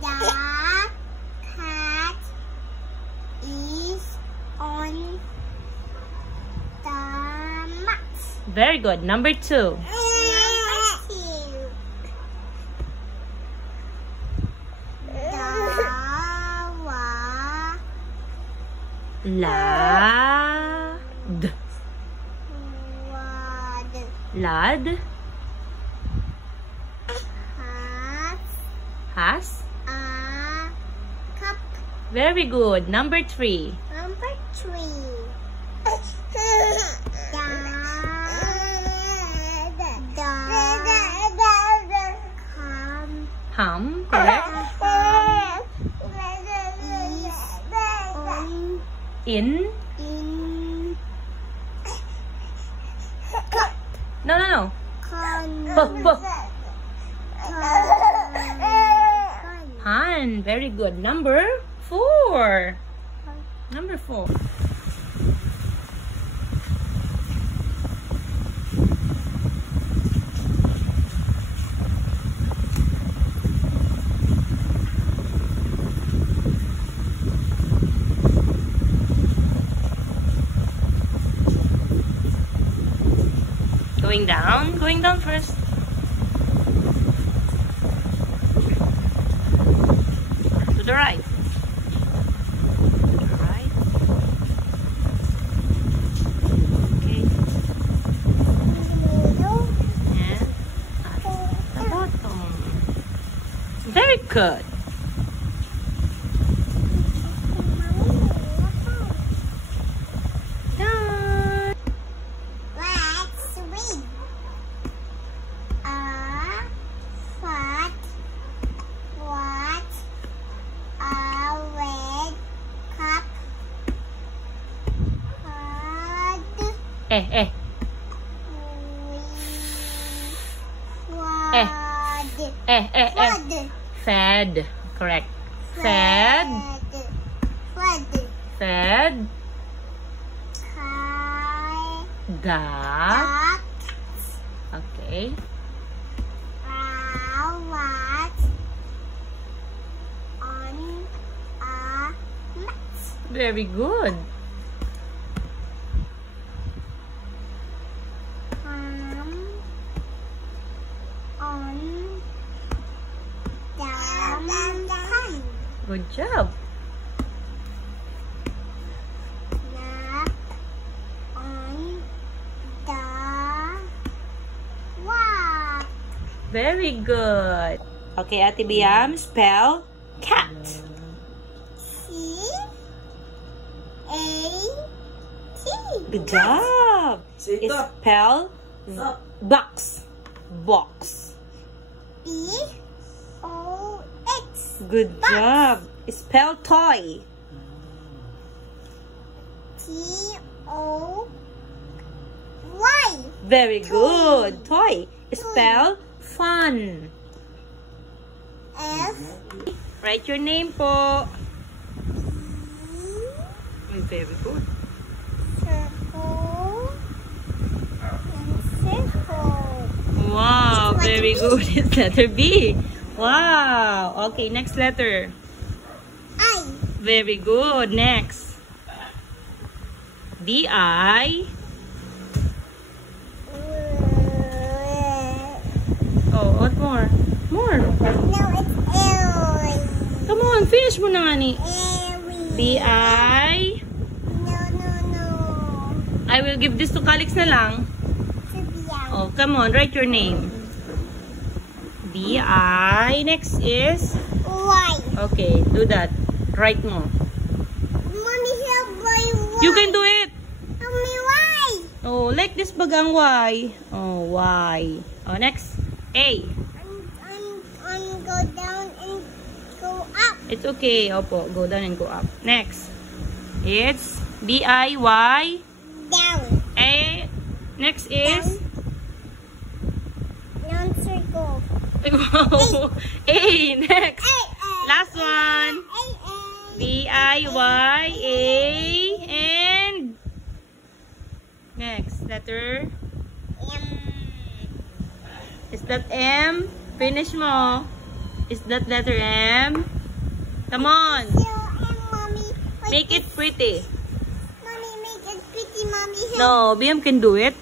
The cat is on the mat. Very good. Number 2. Lad. Lad. Has. A cup. Very good. Number 3. Number 3. Hum. Correct. In. No. Han. Very good. Number 4. Number 4. Going down first. To the right. To the right. Okay. And at the bottom. Very good. Eh. Fed. Correct. Fed. Got. Okay. On a mat. Very good. Good job. Nap on the walk. Very good. Okay, Ate Biam, spell cat. C-A-T. Good job. Spell box. Box. B-O-X. Good job. Spell toy. T-O-Y. Very good. Toy. Spell fun. F. Write your name po. Very good. Circle. And circle. Wow, very good. It's letter B. Wow. Okay, next letter. I. Very good. Next. D-I. Oh, what more? More. No, it's L. Come on, finish mo na nga ni. Airy. B-I. No. I will give this to Calix na lang. Sabihan. Oh, come on, write your name. B-I. Next is? Y. Okay, do that. Write mo. Mommy, help my Y. You can do it. Help me Y. Oh, like this bagang Y. Oh, Y. Oh, next. A. I'm go down and go up. It's okay. Opo, go down and go up. Next. It's D-I-Y. Down. A. Next is? Down circle. Wow. A. Next. A. Last one. D-I-Y-A. And next letter. M. Is that M? Finish mo. Is that letter M? Come on. Mommy. Make it pretty. Mommy, make it pretty, Mommy. No, BM can do it.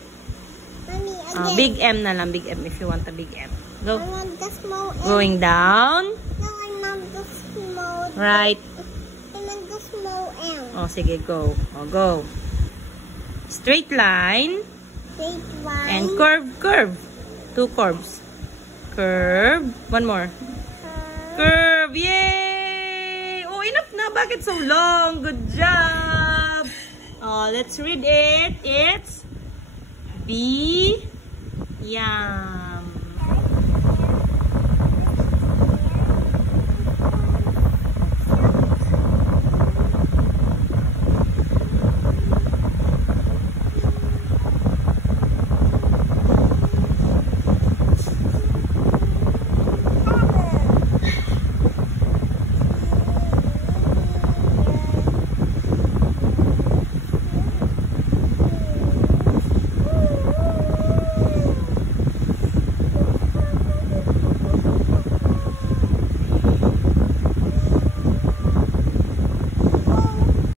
Mommy, again. Big M na lang. Big M if you want a big M. Go. I want the small M. Going down. No, I want the small. Right. I want the small M. Oh, sige, go. Oh, go. Straight line. Straight line. And curve. 2 curves. Curve. One more. Curve. Yay! Oh, enough na. Bakit so long? Good job. Oh, let's read it. It's B. Yeah.